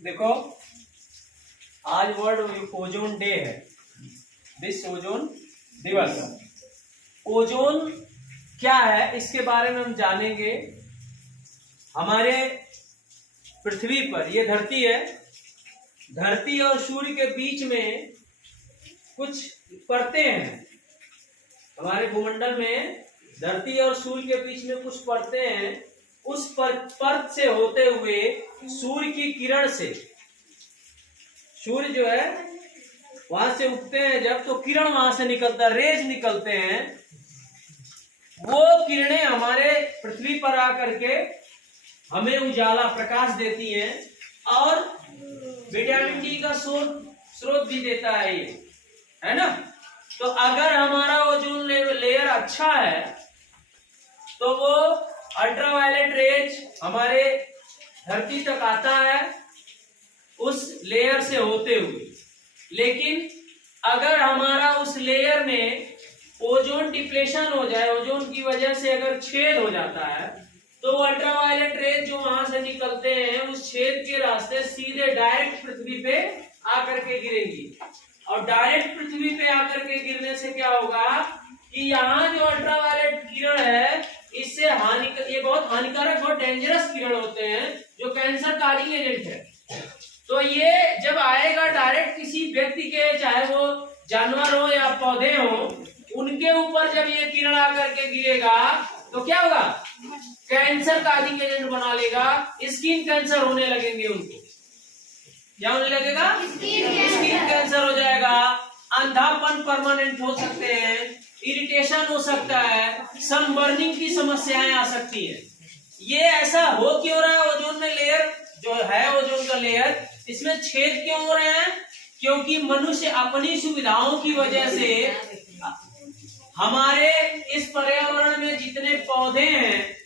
देखो, आज world ozone day है, विश्व ओजोन दिवस। ओजोन क्या है इसके बारे में हम जानेंगे। हमारे पृथ्वी पर, ये धरती है, धरती और सूर्य के बीच में कुछ परतें हैं। हमारे भूमंडल में धरती और सूर्य के बीच में कुछ परतें हैं। उस परत से होते हुए सूर्य की किरण से, सूर्य जो है वहां से उगते हैं जब, तो किरण वहां से निकलता है, रेज निकलते हैं। वो किरणें हमारे पृथ्वी पर आकर के हमें उजाला, प्रकाश देती हैं और विटामिन डी का स्रोत भी देता है ये, है ना। तो अगर हमारा ओजोन लेयर अच्छा है तो वो अल्ट्रावायलेट रेज हमारे धरती तक आता है उस लेयर से होते हुए। लेकिन अगर हमारा उस लेयर में ओजोन डिप्लेशन हो जाए, ओजोन की वजह से अगर छेद हो जाता है, तो अल्ट्रावायलेट रेज जो वहां से निकलते हैं उस छेद के रास्ते सीधे डायरेक्ट पृथ्वी पे आकर के गिरेंगी। और डायरेक्ट पृथ्वी पे आकर के गिरने से क्या होगा कि यहाँ जो अल्ट्रावायलेट किरण है, इससे ये बहुत हानिकारक, बहुत डेंजरस किरण होते हैं जो कैंसर कारिंग एजेंट है। तो ये जब आएगा डायरेक्ट किसी व्यक्ति के, चाहे वो जानवर हो या पौधे हो, उनके ऊपर जब ये किरण आकर के गिरेगा तो क्या होगा, कैंसर कारिंग एजेंट बना लेगा। स्किन कैंसर होने लगेंगे उनको। क्या होने लगेगा? स्किन कैंसर हो जाएगा, अंधापन परमानेंट हो सकते हैं, इरिटेशन हो सकता है, सनबर्निंग की समस्याएं आ सकती है। ये ऐसा हो क्यों रहा है? ओजोन में लेयर जो है, ओजोन का लेयर, इसमें छेद क्यों हो रहे हैं? क्योंकि मनुष्य अपनी सुविधाओं की वजह से हमारे इस पर्यावरण में जितने पौधे हैं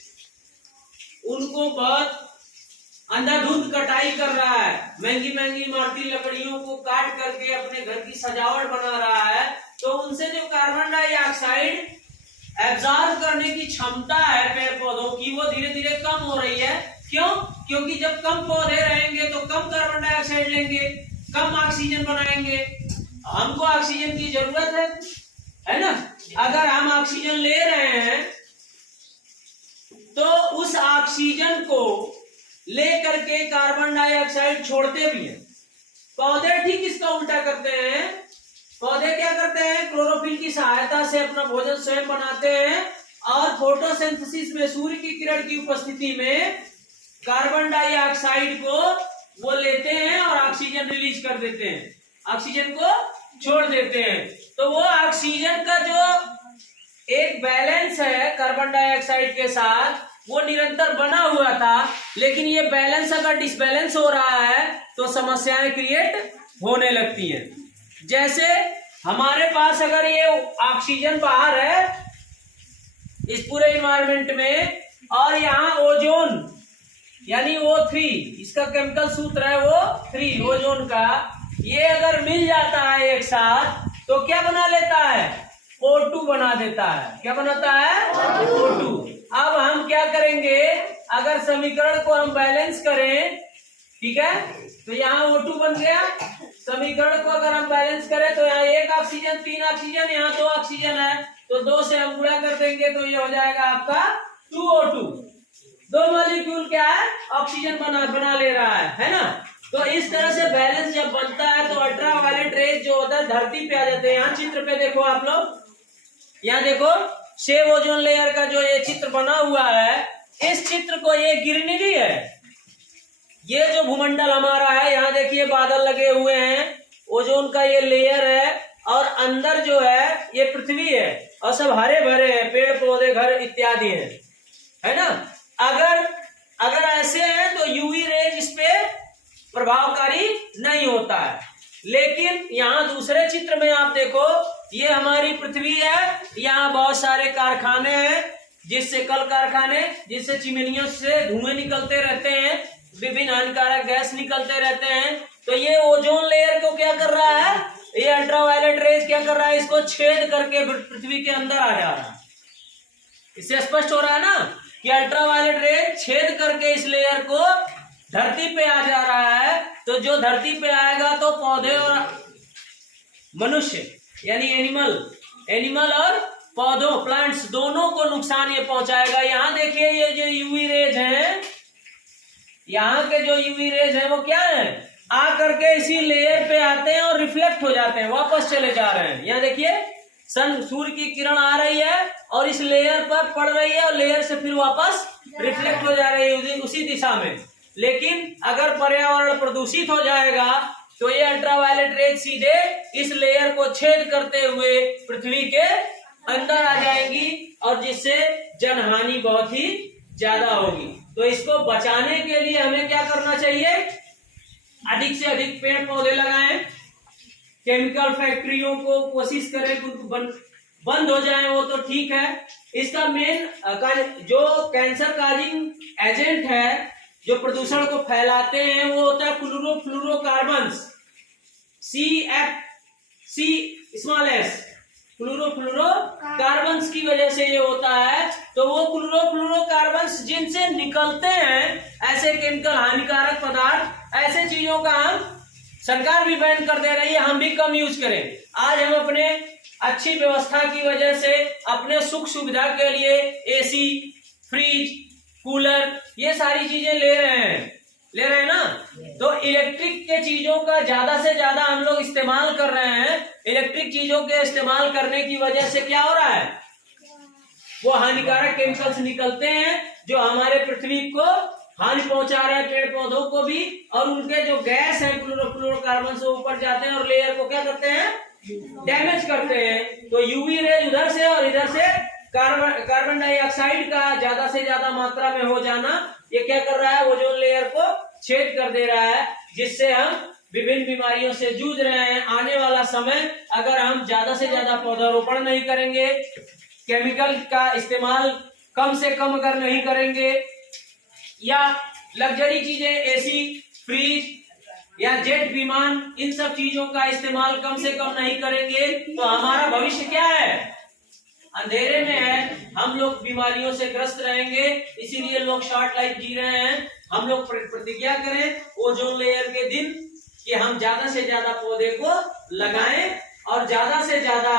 उनको बहुत अंधाधुंध कटाई कर रहा है। महंगी महंगी इमारती लकड़ियों को काट करके अपने घर की सजावट बना रहा है। तो उनसे जो कार्बन डाइऑक्साइड एब्जॉर्ब करने की क्षमता है पेड़ पौधों की, वो धीरे धीरे कम हो रही है। क्यों? क्योंकि जब कम पौधे रहेंगे तो कम कार्बन डाइऑक्साइड लेंगे, कम ऑक्सीजन बनाएंगे। हमको ऑक्सीजन की जरूरत है ना। अगर हम ऑक्सीजन ले रहे हैं तो उस ऑक्सीजन को लेकर के कार्बन डाइऑक्साइड छोड़ते भी हैं। पौधे ठीक इसका उल्टा करते हैं। पौधे क्या करते हैं? क्लोरोफिल की सहायता से अपना भोजन स्वयं बनाते हैं और फोटोसिंथेसिस में सूर्य की किरण की उपस्थिति में कार्बन डाइऑक्साइड को वो लेते हैं और ऑक्सीजन रिलीज कर देते हैं, ऑक्सीजन को छोड़ देते हैं। तो वो ऑक्सीजन का जो एक बैलेंस है कार्बन डाइऑक्साइड के साथ, वो निरंतर बना हुआ था। लेकिन ये बैलेंस अगर डिसबैलेंस हो रहा है तो समस्याएं क्रिएट होने लगती हैं। जैसे हमारे पास अगर ये ऑक्सीजन बाहर है इस पूरे इन्वायरमेंट में, और यहाँ ओजोन यानी O3, इसका केमिकल सूत्र है O3 ओजोन का, ये अगर मिल जाता है एक साथ तो क्या बना लेता है? O2 बना देता है। क्या बनाता है? O2। अब हम क्या करेंगे, अगर समीकरण को हम बैलेंस करें, ठीक है, तो यहाँ O2 बन गया। समीकरण को अगर हम बैलेंस करें तो यहाँ एक ऑक्सीजन, 3 ऑक्सीजन, यहाँ 2 ऑक्सीजन है, तो 2 से हम गुणा कर देंगे तो ये हो जाएगा आपका 2O2। 2 मॉलिक्यूल क्या है? ऑक्सीजन बना ले रहा है ना। तो इस तरह से बैलेंस जब बनता है तो अल्ट्रावायलेट रेज जो होता है धरती पे आ जाते हैं। यहाँ चित्र पे देखो आप लोग, यहाँ देखो शेव ओजोन लेयर का जो ये चित्र बना हुआ है, इस चित्र को ये गिरनिटी है। ये जो भूमंडल हमारा है, यहाँ देखिए बादल लगे हुए हैं, ओजोन का ये लेयर है, और अंदर जो है ये पृथ्वी है और सब हरे भरे हैं, पेड़ पौधे, घर इत्यादि है ना। अगर ऐसे है तो यूवी रेज इस पे प्रभावकारी नहीं होता है। लेकिन यहाँ दूसरे चित्र में आप देखो, ये हमारी पृथ्वी है, यहाँ बहुत सारे कारखाने हैं, जिससे कल कारखाने, जिससे चिमनियों से धुएं निकलते रहते हैं, विभिन्न हानिकारक गैस निकलते रहते हैं। तो ये ओजोन लेयर को क्या कर रहा है, ये अल्ट्रावायलेट रेज क्या कर रहा है, इसको छेद करके पृथ्वी के अंदर आ जा रहा है। इससे स्पष्ट हो रहा है ना कि अल्ट्रावायलेट रेज छेद करके इस लेयर को धरती पे आ जा रहा है। तो जो धरती पे आएगा तो पौधे और मनुष्य यानी एनिमल और पौधों प्लांट्स दोनों को नुकसान ये पहुंचाएगा। यहाँ देखिए ये जो यूवी रेज हैं, यहाँ के जो यूवी रेज हैं वो क्या है, आ करके इसी लेयर पे आते हैं और रिफ्लेक्ट हो जाते हैं, वापस चले जा रहे हैं। यहाँ देखिए सूर्य की किरण आ रही है और इस लेयर पर पड़ रही है और लेयर से फिर वापस रिफ्लेक्ट हो जा रही है उसी दिशा में। लेकिन अगर पर्यावरण प्रदूषित हो जाएगा तो ये अल्ट्रावायलेट रेज सीधे इस लेयर को छेद करते हुए पृथ्वी के अंदर आ जाएंगी और जिससे जनहानि बहुत ही ज्यादा होगी। तो इसको बचाने के लिए हमें क्या करना चाहिए, अधिक से अधिक पेड़ पौधे लगाएं, केमिकल फैक्ट्रियों को कोशिश करें बंद हो जाए, वो तो ठीक है। इसका मेन जो कैंसर काजिंग एजेंट है जो प्रदूषण को फैलाते हैं वो होता है क्लोरोफ्लोरोकार्बन्स, CFC क्लोरोफ्लोरोकार्बन्स की वजह से ये होता है। तो वो क्लोरोफ्लोरोकार्बन्स जिनसे निकलते हैं ऐसे केमिकल हानिकारक पदार्थ, ऐसे चीजों का हम सरकार भी बैन कर दे रही है, हम भी कम यूज करें। आज हम अपने अच्छी व्यवस्था की वजह से अपने सुख सुविधा के लिए एसी, फ्रिज, कूलर ये सारी चीजें ले रहे हैं ना। तो इलेक्ट्रिक के चीजों का ज्यादा से ज्यादा हम लोग इस्तेमाल कर रहे हैं। इलेक्ट्रिक चीजों के इस्तेमाल करने की वजह से क्या हो रहा है, वो हानिकारक केमिकल्स निकलते हैं जो हमारे पृथ्वी को हानि पहुंचा रहे हैं, पेड़ पौधों को भी, और उनके जो गैस है क्लोरोफ्लोरोकार्बन से ऊपर जाते हैं और लेयर को क्या करते हैं, डैमेज करते हैं। तो यूवी रेज उधर से और इधर से कार्बन डाइऑक्साइड का ज्यादा से ज्यादा मात्रा में हो जाना ये क्या कर रहा है, ओजोन लेयर को छेद कर दे रहा है, जिससे हम विभिन्न बीमारियों से जूझ रहे हैं। आने वाला समय अगर हम ज्यादा से ज्यादा पौधारोपण नहीं करेंगे, केमिकल का इस्तेमाल कम से कम अगर नहीं करेंगे, या लग्जरी चीजें एसी, फ्रिज या जेट विमान इन सब चीजों का इस्तेमाल कम से कम नहीं करेंगे तो हमारा भविष्य क्या है, अंधेरे में है। हम लोग बीमारियों से ग्रस्त रहेंगे, इसीलिए लोग शॉर्ट लाइफ जी रहे हैं। हम लोग प्रतिज्ञा करें ओजोन लेयर के दिन कि हम ज्यादा से ज्यादा पौधे को लगाएं और ज्यादा से ज्यादा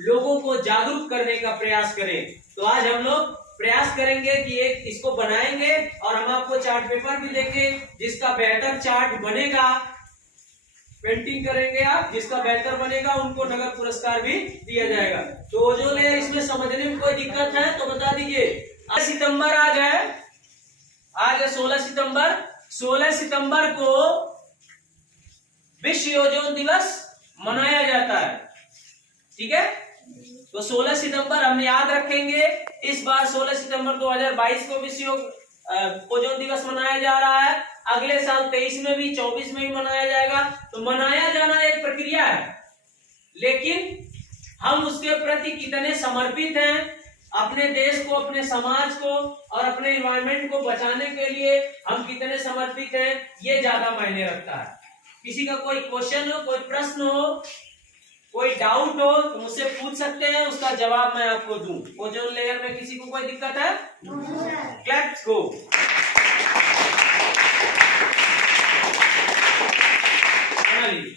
लोगों को जागरूक करने का प्रयास करें। तो आज हम लोग प्रयास करेंगे कि एक इसको बनाएंगे और हम आपको चार्ट पेपर भी देंगे, जिसका बेहतर चार्ट बनेगा, पेंटिंग करेंगे आप, जिसका बेहतर बनेगा उनको नगद पुरस्कार भी दिया जाएगा। तो ओजोन लेयर इसमें समझने में कोई दिक्कत है तो बता दीजिए। आज सितंबर आज है 16 सितंबर। 16 सितंबर को विश्व ओजोन दिवस मनाया जाता है, ठीक है। तो 16 सितंबर हम याद रखेंगे। इस बार 16 सितंबर 2022 को विश्व ओजोन दिवस मनाया जा रहा है। अगले साल 23 में भी, 24 में भी मनाया जाएगा। तो मनाया जाना एक प्रक्रिया है, लेकिन हम उसके प्रति कितने समर्पित हैं, अपने देश को, अपने समाज को और अपने एनवायरनमेंट को बचाने के लिए हम कितने समर्पित हैं, ये ज्यादा मायने रखता है। किसी का कोई क्वेश्चन हो, कोई प्रश्न हो, कोई डाउट हो तो मुझसे पूछ सकते हैं, उसका जवाब मैं आपको दूं। ओजोन लेयर में किसी को कोई दिक्कत है? Let's go. बना लीजिए।